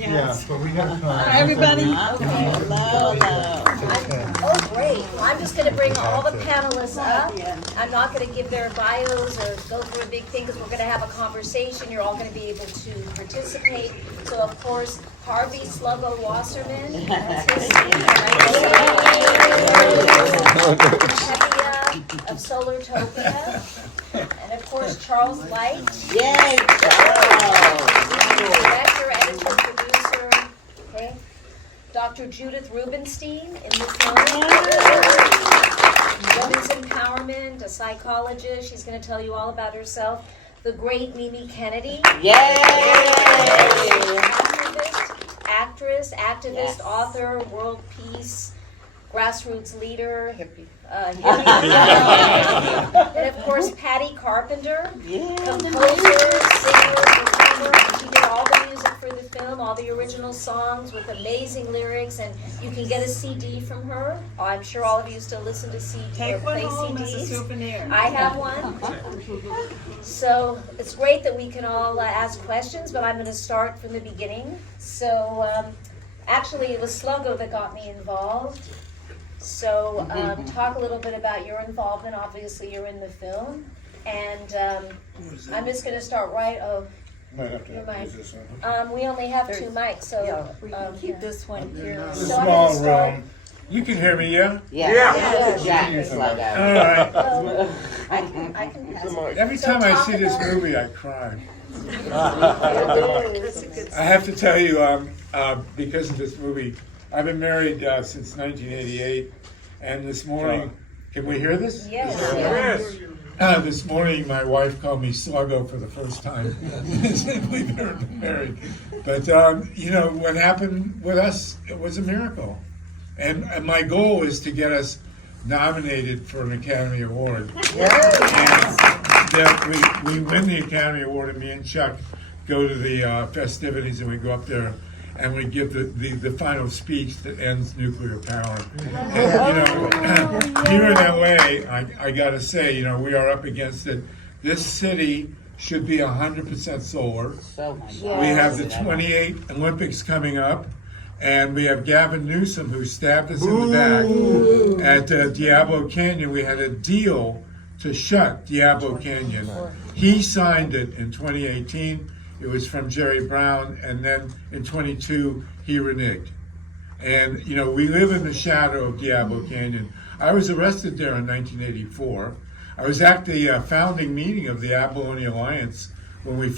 Yeah, but we have time. Hi, everybody. Okay. Hello. Oh, great. Well, I'm just going to bring all the panelists up. I'm not going to give their bios or go through a big thing because we're going to have a conversation. You're all going to be able to participate. So, of course, Harvey Sluggo Wasserman. That's his name. Of SOLARTOPIA. And, of course, Charles Light. Yay, Director, editor, producer. Okay. Dr. Judith Rubenstein in this room. Women's empowerment, a psychologist. She's going to tell you all about herself. The great Mimi Kennedy. Yay! Actress, activist, author, world peace, grassroots leader. Hippie. And of course, Patty Carpenter, composer, singer, performer. She did all the music for the film, all the original songs with amazing lyrics, and you can get a CD from her. I'm sure all of you still listen to CDs. Take one play home CDs. as a souvenir. I have one. So it's great that we can all ask questions, but I'm going to start from the beginning. So actually, it was Sluggo that got me involved. So talk a little bit about your involvement. Obviously, you're in the film. And I'm just going to start Might have to your use mic. this one. We only have two mics, so We can keep this one here. It's a So I'm gonna small start- room. You can hear me, yeah? Yes. All All right. well, I can pass it. Every So time I talk see this about- movie, I cry. That's a good I have to tell you, because of this movie, I've been married since 1988, and this morning, can we hear this? Yes. This morning, my wife called me Sluggo for the first time since we've been married. But, what happened with us, it was a miracle. And my goal is to get us nominated for an Academy Award. And that we win the Academy Award, and me and Chuck go to the festivities, and we go up there and we give the final speech that ends nuclear power. And, here in LA, I got to say, we are up against it. This city should be 100% solar. We have the 28 Olympics coming up. And we have Gavin Newsom, who stabbed us in the back at Diablo Canyon. We had a deal to shut Diablo Canyon. He signed it in 2018. It was from Jerry Brown, and then in 22 he reneged. And we live in the shadow of Diablo Canyon. I was arrested there in 1984. I was at the founding meeting of the Abalone Alliance when we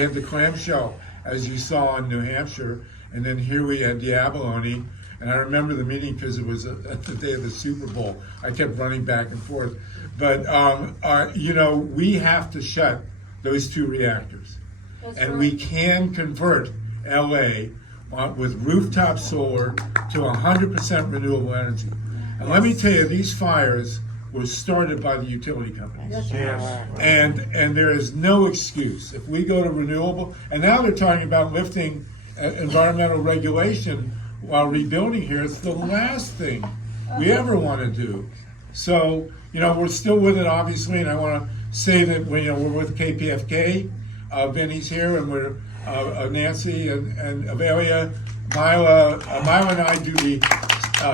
had the clamshell, as you saw in New Hampshire. And then here we had Diabolone, and I remember the meeting because it was the day of the Super Bowl. I kept running back and forth. But, we have to shut those two reactors. And we can convert LA with rooftop solar to 100% renewable energy. And let me tell you, these fires were started by the utility companies. Yes. And there is no excuse. If we go to renewable, and now they're talking about lifting environmental regulation while rebuilding here. It's the last thing we ever want to do. So, we're still with it, obviously, and I want to say that we're with KPFK. Vinny's here, and we're Nancy and Avelia. Mila and I do the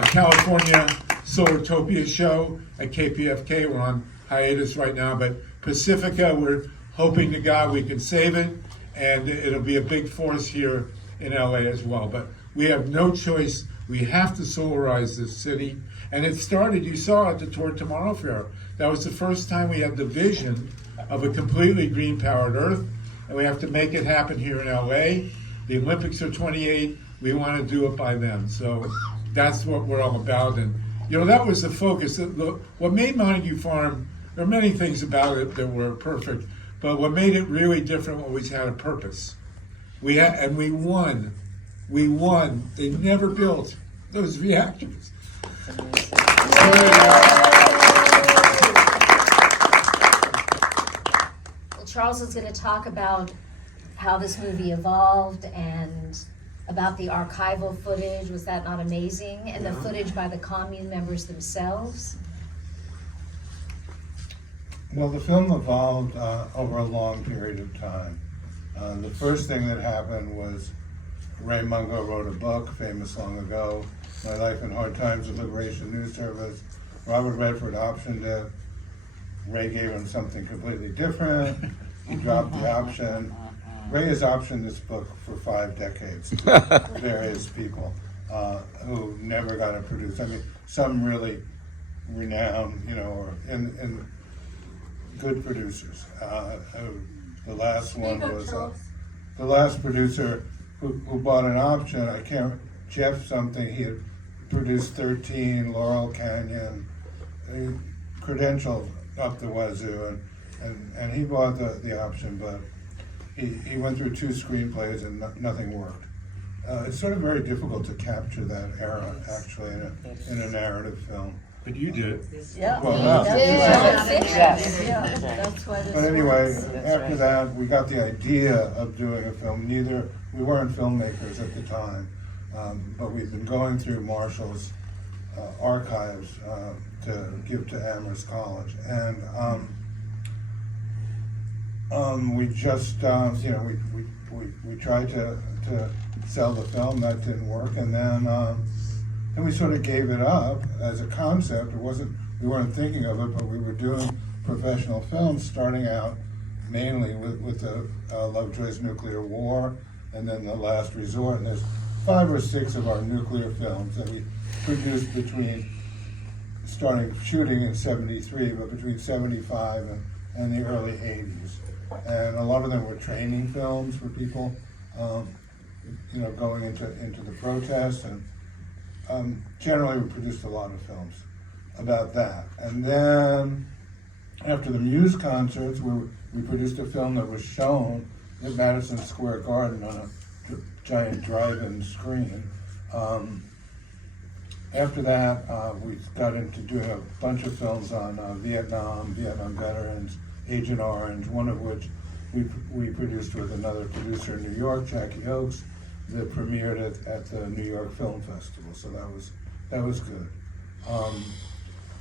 California SOLARTOPIA show at KPFK. We're on hiatus right now, but Pacifica, we're hoping to God we can save it, and it'll be a big force here in LA as well. But we have no choice. We have to solarize this city. And it started, you saw at the Toward Tomorrow Fair. That was the first time we had the vision of a completely green powered Earth. And we have to make it happen here in LA. The Olympics are 28. We want to do it by then. So that's what we're all about. And, that was the focus. What made Montague Farm, there are many things about it that were perfect, but what made it really different was had a purpose. We won. We won. They never built those reactors. Well, Charles is going to talk about how this movie evolved and about the archival footage. Was that not amazing? And the footage by the Commune members themselves. Well, the film evolved over a long period of time. The first thing that happened was Ray Mungo wrote a book, famous long ago, My Life in Hard Times with Liberation News Service. Robert Redford optioned it. Ray gave him something completely different. He dropped the option. Ray has optioned this book for 5 decades to various people who never got it produced. I mean, some really renowned, or in good producers. The last one was the last producer who bought an option. I can't, Jeff something. He had produced 13, Laurel Canyon, credentialed up the wazoo, and he bought the option, but he went through 2 screenplays and nothing worked. It's sort of very difficult to capture that era, actually, in a narrative film. But you did. Yeah. Well, That's why this But anyway, works. after that, we got the idea of doing a film. We weren't filmmakers at the time, but we'd been going through Marshall's archives to give to Amherst College, and we just, we tried to sell the film. That didn't work, and then we sort of gave it up as a concept. We weren't thinking of it, but we were doing professional films, starting out mainly with the Lovejoy's Nuclear War, and then The Last Resort. And there's 5 or 6 of our nuclear films that we produced starting shooting in '73, but between '75 and the early '80s. And a lot of them were training films for people, going into the protests. And generally, we produced a lot of films about that. And then after the Muse concerts, we produced a film that was shown at Madison Square Garden on a giant drive-in screen. After that, we got into doing a bunch of films on Vietnam veterans, Agent Orange, one of which we produced with another producer in New York, Jackie Oakes, that premiered at the New York Film Festival. So that was good.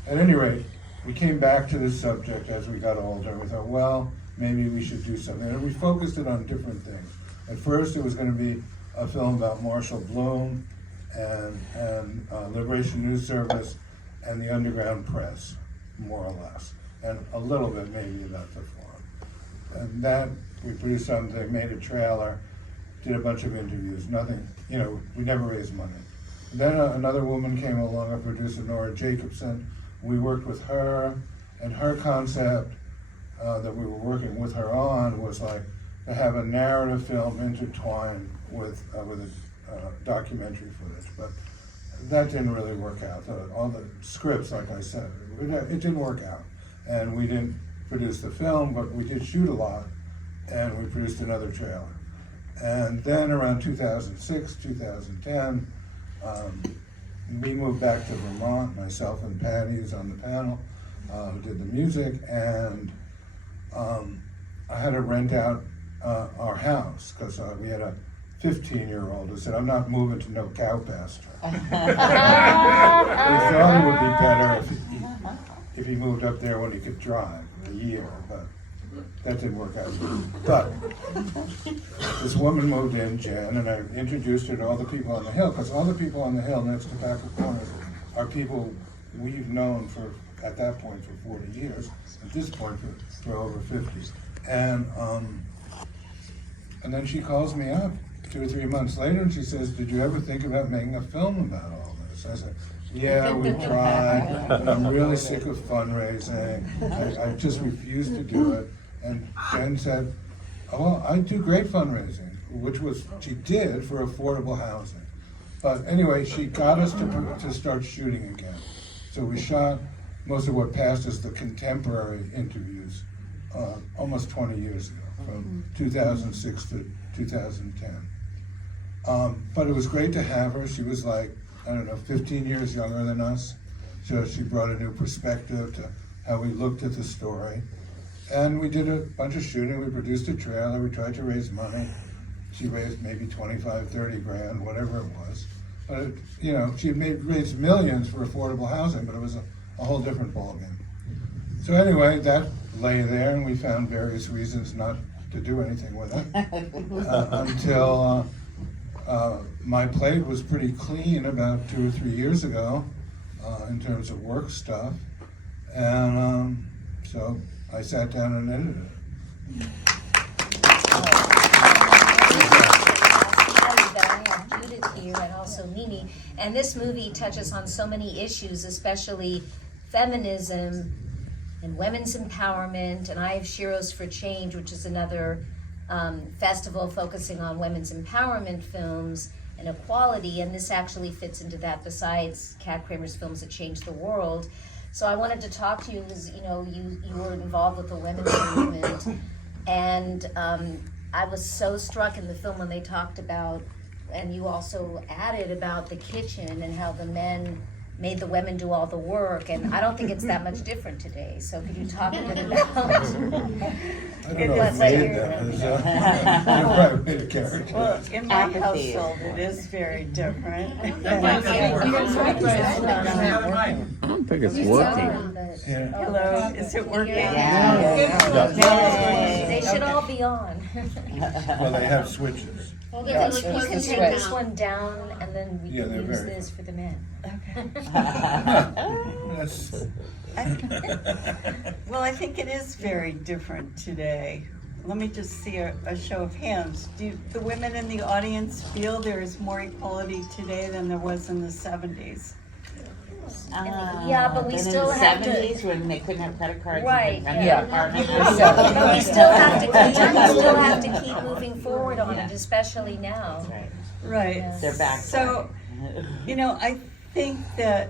At any rate, we came back to this subject as we got older, and we thought, well, maybe we should do something. And we focused it on different things. At first, it was going to be a film about Marshall Bloom and Liberation News Service and the underground press, more or less, and a little bit maybe about the forum. And that, we produced something, made a trailer, did a bunch of interviews, nothing, we never raised money. Then another woman came along, a producer, Nora Jacobson. We worked with her, and her concept that we were working with her on was like to have a narrative film intertwined with documentary footage, but that didn't really work out. All the scripts, like I said, it didn't work out, and we didn't produce the film, but we did shoot a lot, and we produced another trailer. And then around 2006, 2010, we moved back to Vermont, myself and Patty, who's on the panel, who did the music, and I had to rent out our house, because we had a 15-year-old who said, I'm not moving to no cow pasture. We thought it would be better if he moved up there when he could drive a year, but that didn't work out. But this woman moved in, Jen, and I introduced her to all the people on the Hill, because all the people on the Hill next to Tobacco Corners are people we've known at that point for 40 years, at this point for over 50. And then she calls me up 2 or 3 months later, and she says, did you ever think about making a film about all this? I said, yeah, we tried, but I'm really sick of fundraising. I just refuse to do it. And Jen said, oh, well, I do great fundraising, which she did for affordable housing. But anyway, she got us to start shooting again. So we shot most of what passed as the contemporary interviews almost 20 years ago, from 2006 to 2010. But it was great to have her. She was like, 15 years younger than us. So she brought a new perspective to how we looked at the story. And we did a bunch of shooting. We produced a trailer. We tried to raise money. She raised maybe 25, 30 grand, whatever it was. But, she had raised millions for affordable housing, but it was a whole different ballgame. So anyway, that lay there, and we found various reasons not to do anything with it until my plate was pretty clean about 2 or 3 years ago in terms of work stuff. And so I sat down and edited it. Judith here and also Mimi. And this movie touches on so many issues, especially feminism and women's empowerment. And I have Sheroes for Change, which is another festival focusing on women's empowerment films and equality. And this actually fits into that, besides Kat Kramer's films that changed the world. So I wanted to talk to you because, you know, you were involved with the women's movement. And I was so struck in the film when they talked about, and you also added about the kitchen and how the men made the women do all the work. And I don't think it's that much different today. So could you talk a bit about I don't know if made that. You're right, made a character. Well, in my Apathy. household, it is very different. I don't think it's working. Yeah. Hello, is it working? Yeah. They should all be on. Well, they have switches. You can take this one down and then we Yeah, can they're use very this for the men. That's, Well, I think it is very different today. Let me just see a show of hands. Do the women in the audience feel there is more equality today than there was in the 70s? Yeah, but we still have to- In the 70s when they couldn't have credit cards. Right, And yeah. But we still have to keep moving forward on it, especially now. Right. Right. Yeah. They're back. So, you know, I think that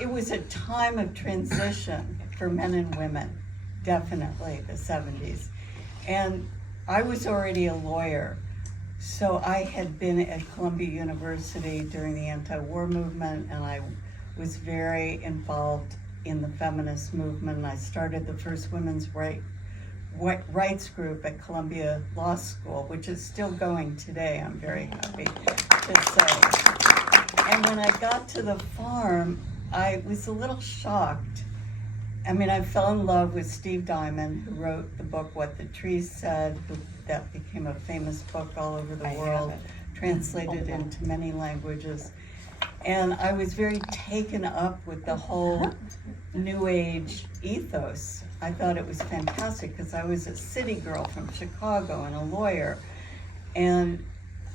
it was a time of transition for men and women, definitely the 70s. And I was already a lawyer, so I had been at Columbia University during the anti-war movement, and I was very involved in the feminist movement. And I started the first women's rights group at Columbia Law School, which is still going today, I'm very happy to say. And when I got to the farm, I was a little shocked. I mean, I fell in love with Steve Diamond, who wrote the book What the Trees Said, that became a famous book all over the world, translated into many languages. And I was very taken up with the whole New Age ethos. I thought it was fantastic because I was a city girl from Chicago and a lawyer. And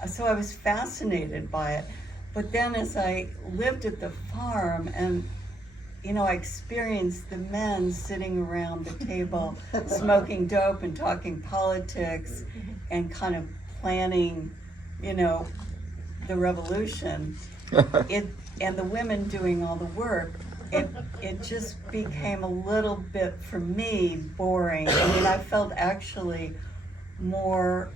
so I was fascinated by it. But then as I lived at the farm and, you know, I experienced the men sitting around the table smoking dope and talking politics and kind of planning, you know, the revolution. And the women doing all the work, it just became a little bit, for me, boring. I mean, I felt actually more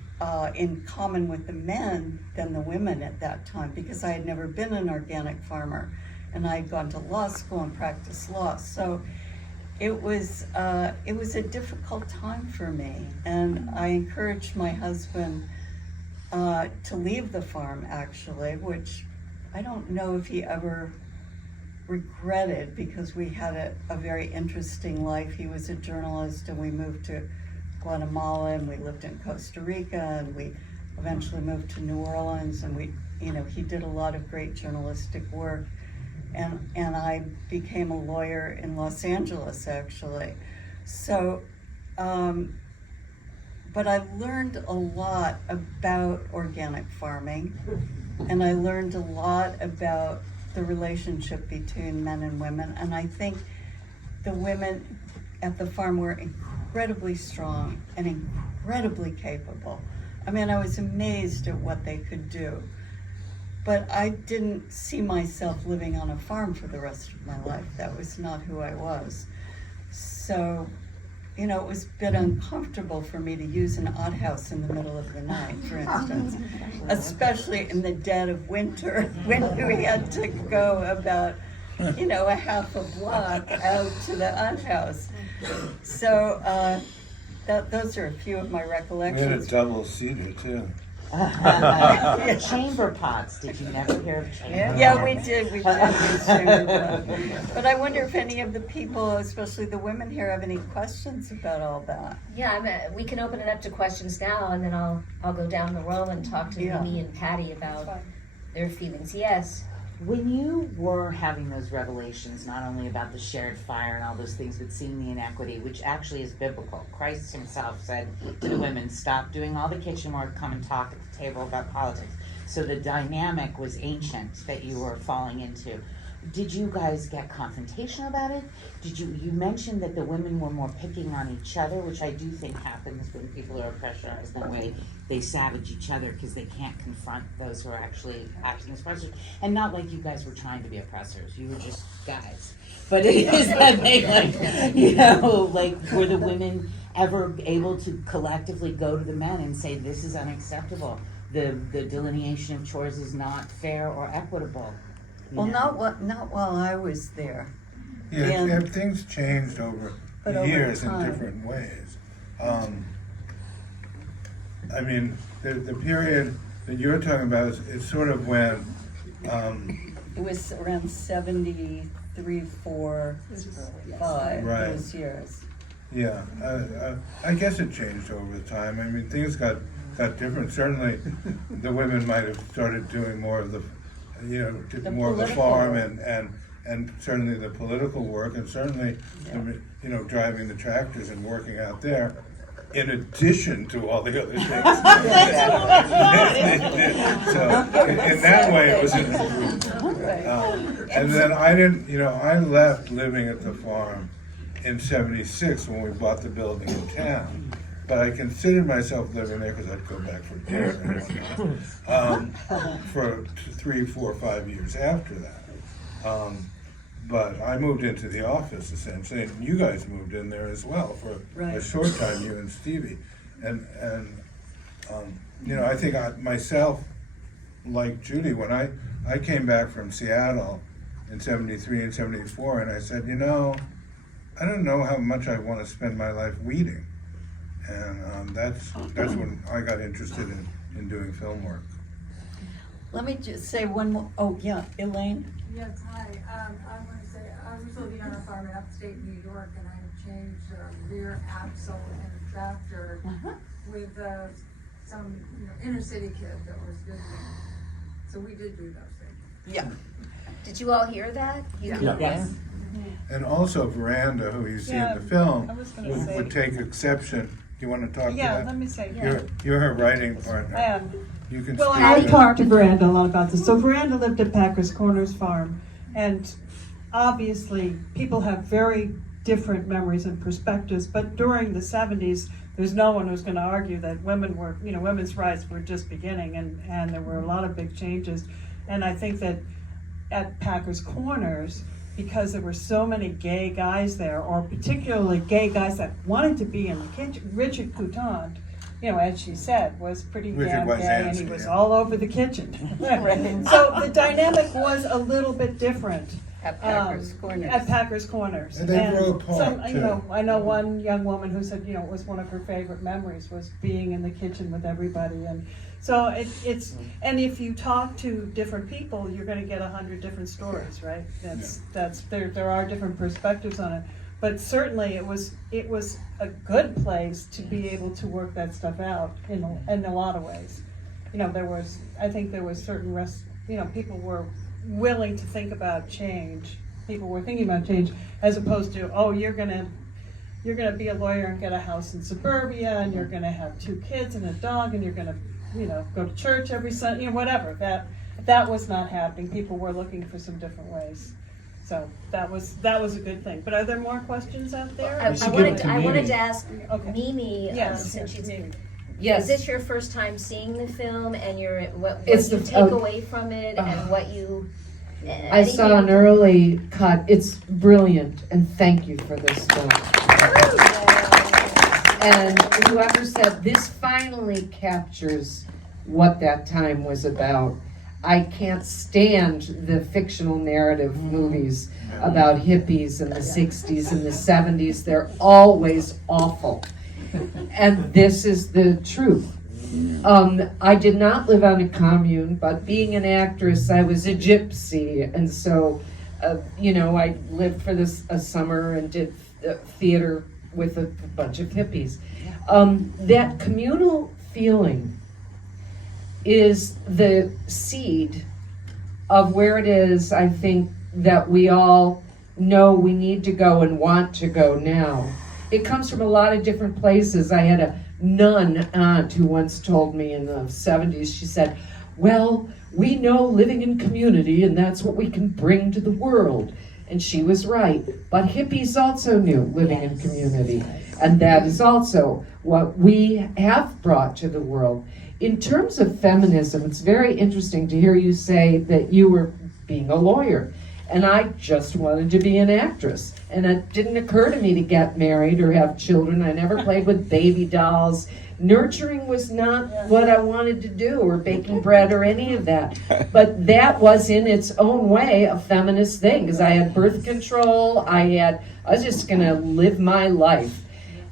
in common with the men than the women at that time because I had never been an organic farmer and I had gone to law school and practiced law. So it was a difficult time for me, and I encouraged my husband to leave the farm, actually, which I don't know if he ever regretted because we had a very interesting life. He was a journalist and we moved to Guatemala and we lived in Costa Rica and we eventually moved to New Orleans and we, you know, he did a lot of great journalistic work. And I became a lawyer in Los Angeles, actually. So, but I learned a lot about organic farming, and I learned a lot about the relationship between men and women. And I think the women at the farm were incredibly strong and incredibly capable. I mean, I was amazed at what they could do. But I didn't see myself living on a farm for the rest of my life. That was not who I was. So, you know, it was a bit uncomfortable for me to use an outhouse in the middle of the night, for instance, especially in the dead of winter when we had to go about, you know, a half a block out to the outhouse. So those are a few of my we had a recollections. double-seater too. Chamber pots. Did you never hear of chamber Yeah, pots? we did use chamber pots. But I wonder if any of the people, especially the women here, have any questions about all that. Yeah, we can open it up to questions now, and then I'll go down the row and talk to Yeah. Mimi and Patty about their feelings. Yes. When you were having those revelations, not only about the shared fire and all those things, but seeing the inequity, which actually is biblical. Christ himself said to the women, stop doing all the kitchen work, come and talk at the table about politics. So the dynamic was ancient that you were falling into. Did you guys get confrontation about it? You mentioned that the women were more picking on each other, which I do think happens when people are pressurized in a way. They savage each other because they can't confront those who are actually acting as oppressors. And not like you guys were trying to be oppressors. You were just guys. But it is that they were the women ever able to collectively go to the men and say, this is unacceptable. The delineation of chores is not fair or equitable. Well, not while I was there. Yeah, And- things changed over But the over years in time. different ways. I mean, the period that you're talking about is sort of when, It was around 73, 4, 5, Right. those years. yeah, I guess it changed over the time. I mean, things got different. Certainly, the women might have started doing more of the, did The more of the political farm work. and certainly the political work, and certainly, driving the tractors and working out there, in addition to all the other things. So in that way, it was an improvement. And then I left living at the farm in '76 when we bought the building in town. But I considered myself living there because I'd go back for dinner and whatnot, for 3, 4, 5 years after that. But I moved into the office essentially, and you guys moved in there as well for a Right. short time, you and Stevie. And I think myself, like Judy, when I came back from Seattle in '73 and '74, and I said, I don't know how much I want to spend my life weeding. And that's when I got interested in doing film work. Let me just say one more, oh yeah, Elaine? Yes, hi. I want to say, I was living on a farm in upstate New York, and I changed a rear axle and a tractor with some inner city kid that was visiting. So we did do those things. Yeah. Did you all hear that? Yes. And also Veranda, who you see in the film, would take exception. Do you want to talk to Yeah, that? let me say. You're her writing partner. You can Well, speak I to that. talked to Veranda a lot about this. So Veranda lived at Packers Corners Farm, and obviously people have very different memories and perspectives, but during the 70s, there's no one who's going to argue that women's rights were just beginning, and there were a lot of big changes. And I think that at Packers Corners, because there were so many gay guys there, or particularly gay guys that wanted to be in the kitchen, Richard Coutant, as she said, was pretty Richard damn was gay, and nasty, he was yeah. all over the kitchen. So the dynamic was a little bit different. At Packers Corners. At Packers Corners. And they grew apart, too. I know one young woman who said, it was one of her favorite memories was being in the kitchen with everybody. And so and if you talk to different people, you're going to get 100 different stories, right? There are different perspectives on it. But certainly it was a good place to be able to work that stuff out in a lot of ways. I think there was certain people were willing to think about change. People were thinking about change as opposed to, you're gonna be a lawyer and get a house in suburbia, and you're gonna have 2 kids and a dog, and you're gonna go to church every Sunday, whatever. That was not happening. People were looking for some different ways. So that was a good thing. But are there more questions out there? I wanted to ask Okay. Mimi, Yes. since she's Yes. Is this your first time seeing the film, and what It's you the- take away from it, and what you? I saw an early cut. It's brilliant, and thank you for this film. And whoever said this finally captures what that time was about. I can't stand the fictional narrative movies about hippies in the 60s and the 70s. They're always awful. And this is the truth. I did not live on a commune, but being an actress, I was a gypsy, and so, I lived for a summer and did theater with a bunch of hippies. That communal feeling is the seed of where it is, I think, that we all know we need to go and want to go now. It comes from a lot of different places. I had a nun aunt who once told me in the 70s, she said, well, we know living in community and that's what we can bring to the world. And she was right. But hippies also knew living in community. And that is also what we have brought to the world. In terms of feminism, it's very interesting to hear you say that you were being a lawyer. And I just wanted to be an actress. And it didn't occur to me to get married or have children. I never played with baby dolls. Nurturing was not what I wanted to do, or baking bread or any of that. But that was in its own way a feminist thing, because I had birth control. I was just going to live my life.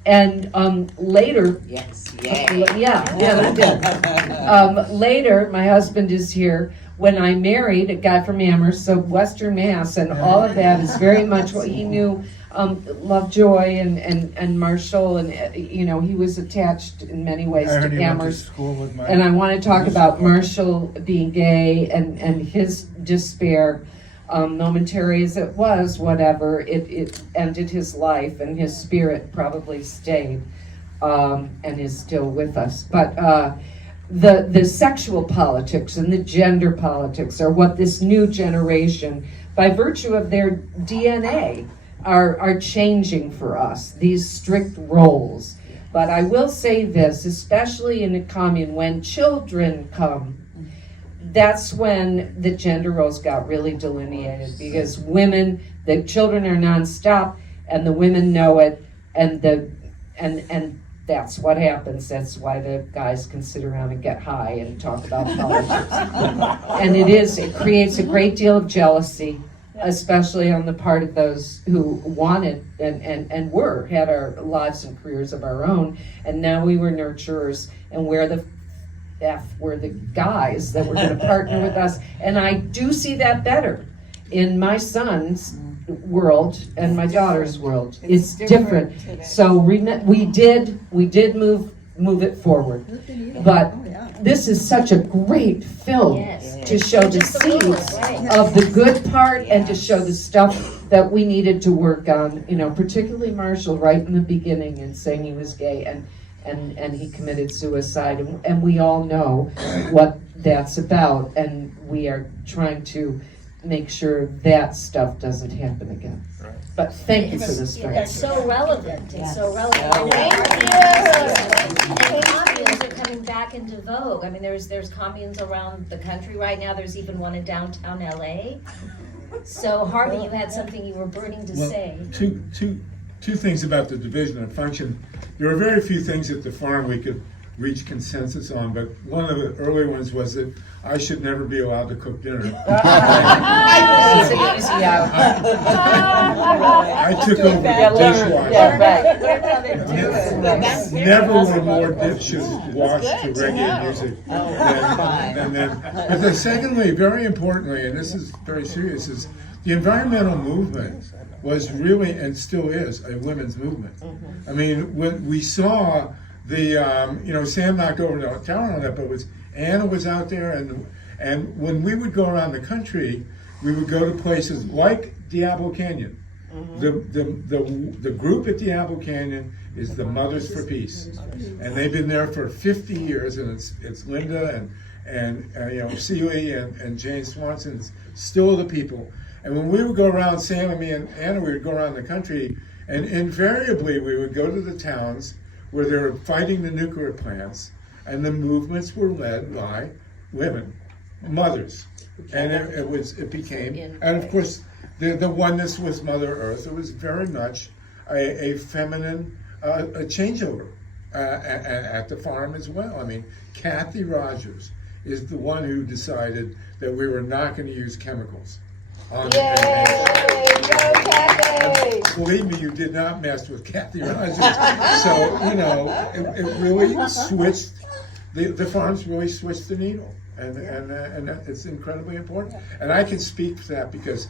And later, Yes, I did. Later, my husband is here. When I married a guy from Amherst, so Western Mass, and all of that is very much what he knew. Lovejoy and Marshall, and he was attached in many ways I heard to he went to Amherst. school with my. And I want to talk about Marshall being gay and his despair. Momentary as it was, whatever, it ended his life, and his spirit probably stayed and is still with us. But the sexual politics and the gender politics are what this new generation, by virtue of their DNA, are changing for us, these strict roles. But I will say this, especially in a commune, when children come, that's when the gender roles got really delineated, because the children are nonstop, and the women know it, and that's what happens. That's why the guys can sit around and get high and talk about politics. And it creates a great deal of jealousy, especially on the part of those who wanted and had our lives and careers of our own, and now we were nurturers, and were the guys that were going to partner with us. And I do see that better in my son's world and my daughter's world. It's different. So we did move it forward. But this is such a great film to show the seeds of the good part and to show the stuff that we needed to work on, particularly Marshall right in the beginning, and saying he was gay and he committed suicide, and we all know what that's about, and we are trying to make sure that stuff doesn't happen again. Right. But thank you for this. It's so relevant. It's so relevant. Thank you. Communes are coming back into vogue. I mean, there's communes around the country right now. There's even one in downtown LA. So Harvey, you had something you were burning to say. Two things about the division of function. There are very few things at the farm we could reach consensus on, but one of the early ones was that I should never be allowed to cook dinner. I took over the dishwasher. Never were more dishes washed to reggae music than then. But then secondly, very importantly, and this is very serious, is the environmental movement was really, and still is, a women's movement. I mean, when we saw Sam knocked over the tower on that, but Anna was out there, and when we would go around the country, we would go to places like Diablo Canyon. The group at Diablo Canyon is the Mothers for Peace, and they've been there for 50 years, and it's Linda and Celie and Jane Swanson's still the people. And when we would go around, Sam and me and Anna, we would go around the country, and invariably we would go to the towns where they were fighting the nuclear plants, and the movements were led by women, mothers, and it became, and of course the oneness with Mother Earth. It was very much a feminine a changeover at the farm as well. I mean, Kathy Rogers is the one who decided that we were not going to use chemicals. Believe me, you did not mess with Kathy Rogers. So, it really switched the farms really switched the needle, and it's incredibly important. And I can speak to that because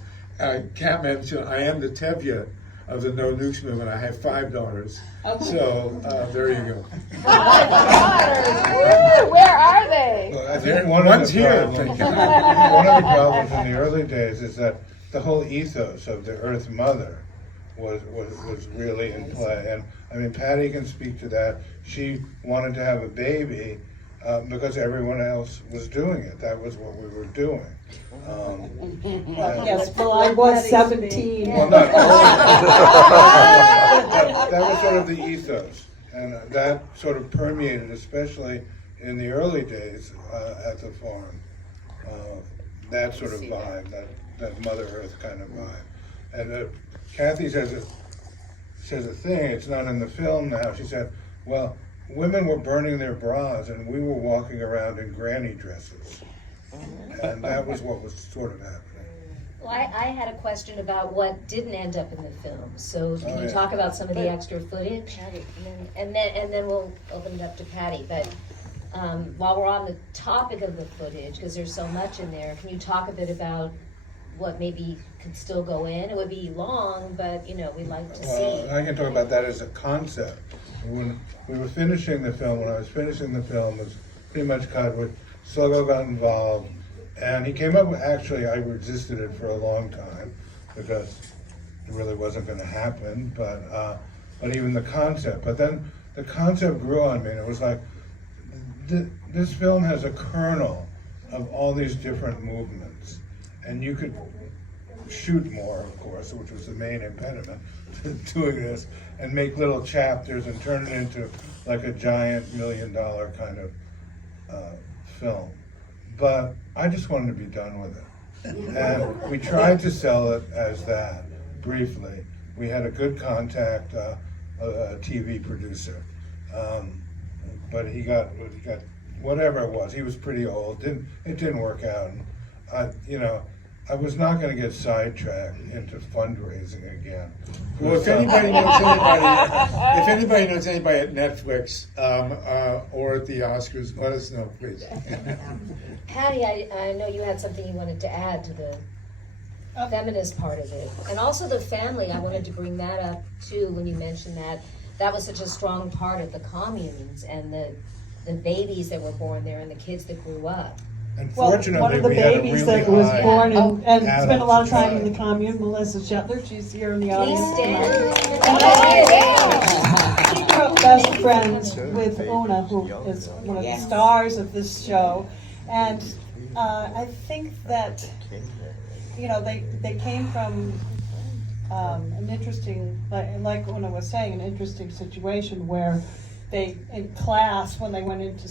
Kat mentioned I am the Tevye of the No Nukes movement. I have 5 daughters, so there you go. 5 daughters! Woo! Where are they? Well, I think one One's of the here. problems, one of the problems in the early days is that the whole ethos of the Earth Mother was really in play. And I mean, Patty can speak to that. She wanted to have a baby because everyone else was doing it. That was what we were doing. Yes, well, I was 17. Well, not that was sort of the ethos, and that sort of permeated, especially in the early days at the farm. That sort of vibe, that Mother Earth kind of vibe. And Kathy says a thing. It's not in the film now. She said, "Well, women were burning their bras, and we were walking around in granny dresses." And that was what was sort of happening. Well, I had a question about what didn't end up in the film. So can you yeah. talk about some of the extra footage? And then we'll open it up to Patty. But while we're on the topic of the footage, because there's so much in there, can you talk a bit about what maybe could still go in? It would be long, but we'd like to see. I can talk about that as a concept. When we were finishing the film, when I was finishing the film, it was pretty much cut with Sluggo got involved, and he came up with, actually, I resisted it for a long time because it really wasn't going to happen, but even the concept. But then the concept grew on me, and it was like, this film has a kernel of all these different movements, and you could shoot more, of course, which was the main impediment to doing this, and make little chapters and turn it into like a giant $1 million kind of film. But I just wanted to be done with it. And we tried to sell it as that, briefly. We had a good contact, a TV producer. But he got whatever it was. He was pretty old. It didn't work out. And I was not going to get sidetracked into fundraising again. Well, if anybody knows anybody at Netflix or at the Oscars, let us know, please. Patty, I know you had something you wanted to add to the feminist part of it. And also the family, I wanted to bring that up too when you mentioned that was such a strong part of the communes and the babies that were born there and the kids that grew up. Well, Unfortunately, one of the we had a babies really that was high born and spent a lot of time in adult the commune, Melissa Shetler, she's here in the Please audience. stand. She grew up best friends with Una, who is one of the stars of this show. And I think that, they came from an interesting, like Una was saying, an interesting situation where they, in class, when they went into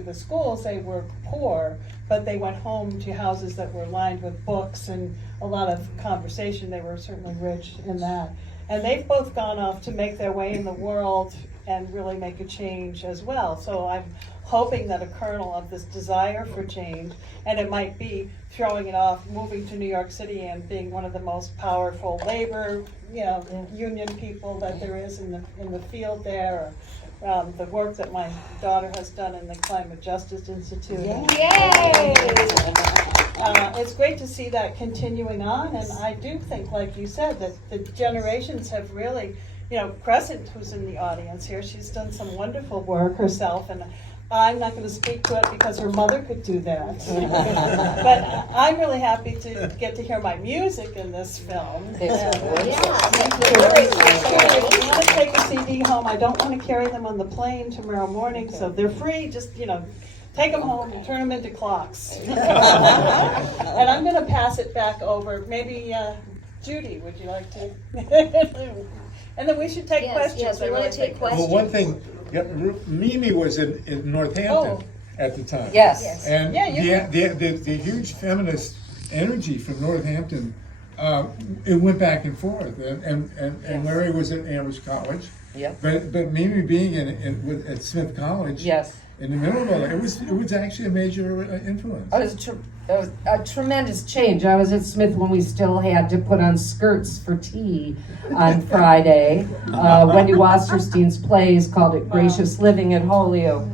the schools, they were poor, but they went home to houses that were lined with books and a lot of conversation. They were certainly rich in that. And they've both gone off to make their way in the world and really make a change as well. So I'm hoping that a kernel of this desire for change, and it might be throwing it off, moving to New York City and being one of the most powerful labor, union people that there is in the field there. The work that my daughter has done in the Climate Justice Institute. Yay! It's great to see that continuing on, and I do think, like you said, that the generations have really, Crescent, who's in the audience here, she's done some wonderful work herself, and I'm not going to speak to it because her mother could do that. But I'm really happy to get to hear my music in this film. If you want to take a CD home, I don't want to carry them on the plane tomorrow morning, so they're free. Just, take them home and turn them into clocks. And I'm going to pass it back over. Maybe Judy, would you like to? And then we should take questions. Yes, we want to take questions. Well, one thing, Mimi was in Northampton at the time. Yes. And Yeah, the huge feminist energy from Northampton, it went back and forth. And Larry was at Amherst College. Yep. But Mimi being at Smith College. Yes. In the middle of it, it was actually a major influence. It was a tremendous change. I was at Smith when we still had to put on skirts for tea on Friday. Wendy Wasserstein's plays called it Gracious Living at Holyoke.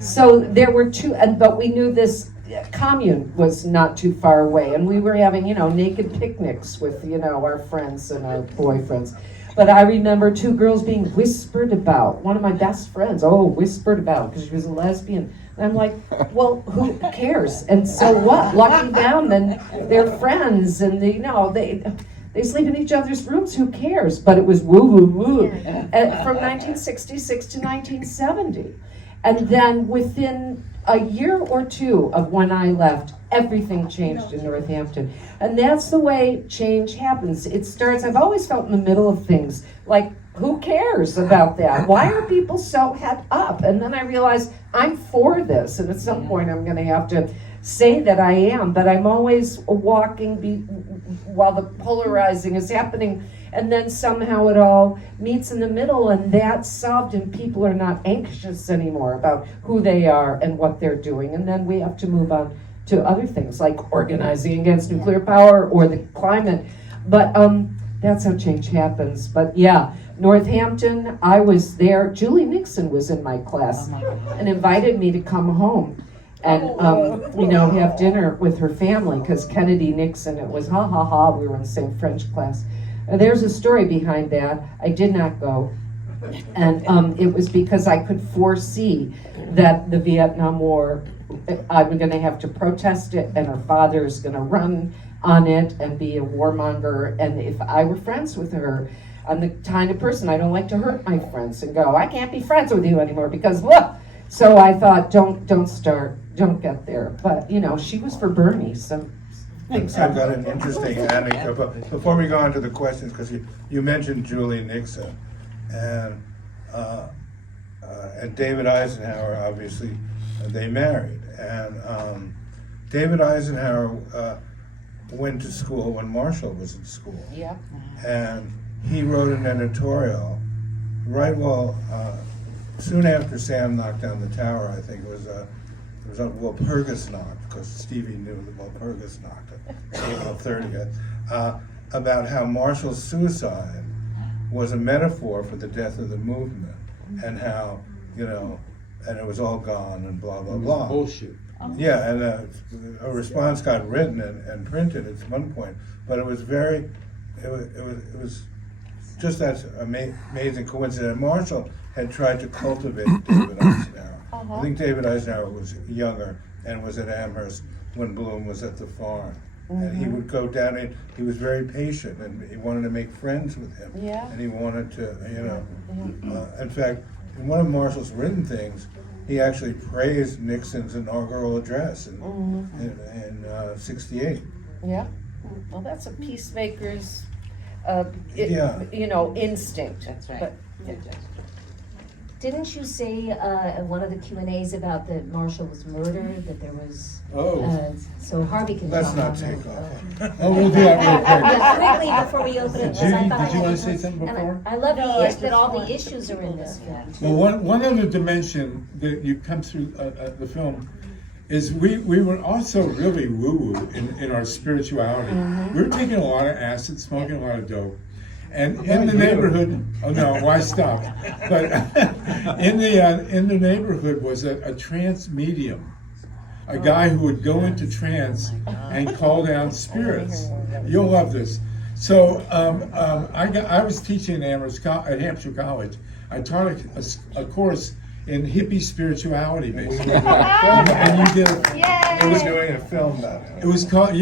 So there were two, but we knew this commune was not too far away, and we were having, naked picnics with, our friends and our boyfriends. But I remember two girls being whispered about. One of my best friends, whispered about because she was a lesbian. And I'm like, well, who cares? And so what? Lucky them, and they're friends, and they sleep in each other's rooms. Who cares? But it was woo woo woo from 1966 to 1970, and then within a year or two of when I left, everything changed in Northampton. And that's the way change happens. It starts, I've always felt in the middle of things, like, who cares about that? Why are people so het up? And then I realized I'm for this, and at some point I'm gonna have to say that I am, but I'm always walking while the polarizing is happening, and then somehow it all meets in the middle, and that's solved, and people are not anxious anymore about who they are and what they're doing, and then we have to move on to other things like organizing against nuclear power or the climate. But that's how change happens. But yeah, Northampton, I was there. Julie Nixon was in my class and invited me to come home and have dinner with her family, because Kennedy Nixon, it was ha ha ha, we were in the same French class. There's a story behind that. I did not go, and it was because I could foresee that the Vietnam War, I'm going to have to protest it, and her father's going to run on it and be a warmonger. And if I were friends with her, I'm the kind of person, I don't like to hurt my friends and go, I can't be friends with you anymore because look. So I thought, don't get there. But she was for Bernie, so things I've got happen. an interesting anecdote. But before we go on to the questions, because you mentioned Julie Nixon and David Eisenhower, obviously, they married. And David Eisenhower went to school when Marshall was in school. Yeah. And he wrote an editorial soon after Sam knocked down the tower. I think it was on Walpurgis knocked, because Stevie knew that Walpurgis knocked it, April 30th, about how Marshall's suicide was a metaphor for the death of the movement, and how, and it was all gone and blah, blah, blah. Bullshit. Yeah, and a response got written and printed at one point, but it was it was just that amazing coincidence. Marshall had tried to cultivate David Eisenhower. I think David Eisenhower was younger and was at Amherst when Bloom was at the farm. And he would go down and he was very patient, and he wanted to make friends with him. Yeah. And he wanted to, in fact, in one of Marshall's written things, he actually praised Nixon's inaugural address in '68. Yeah. Well, that's a peacemaker's, Yeah. instinct. That's right. But, Didn't you say in one of the Q&As about that Marshall was murdered, that there was, so Harvey can Let's talk not on take that. off. Oh, we'll do that real quick. Yeah, quickly before we open it, because I Judy, thought I did you had want to say something and before? I love that all the issues are in this film. Well, one other dimension that you come through the film is we were also really woo-woo in our spirituality. We were taking a lot of acid, smoking a lot of dope. And in the neighborhood, why stop? But in the neighborhood was a trance medium, a guy who would go into trance and call down spirits. You'll love this. So I was teaching at Hampshire College. I taught a course in hippie spirituality, basically. And you did. He was doing a film about it. It was called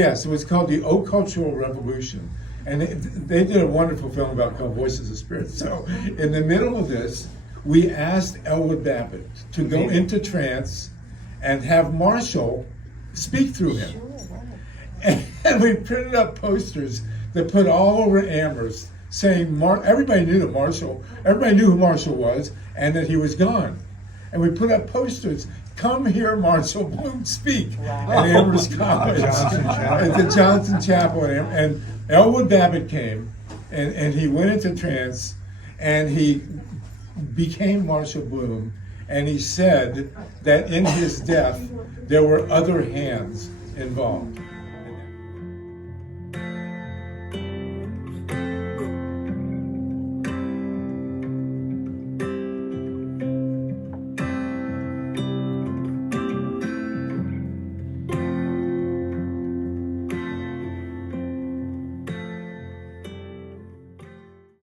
the Occultural Revolution. And they did a wonderful film called Voices of Spirit. So in the middle of this, we asked Elwood Babbitt to go into trance and have Marshall speak through him. And we printed up posters that put all over Amherst saying, everybody knew who Marshall was and that he was gone. And we put up posters, come hear Marshall Bloom speak at Amherst College, at the Johnson Chapel. And Elwood Babbitt came, and he went into trance, and he became Marshall Bloom, and he said that in his death, there were other hands involved.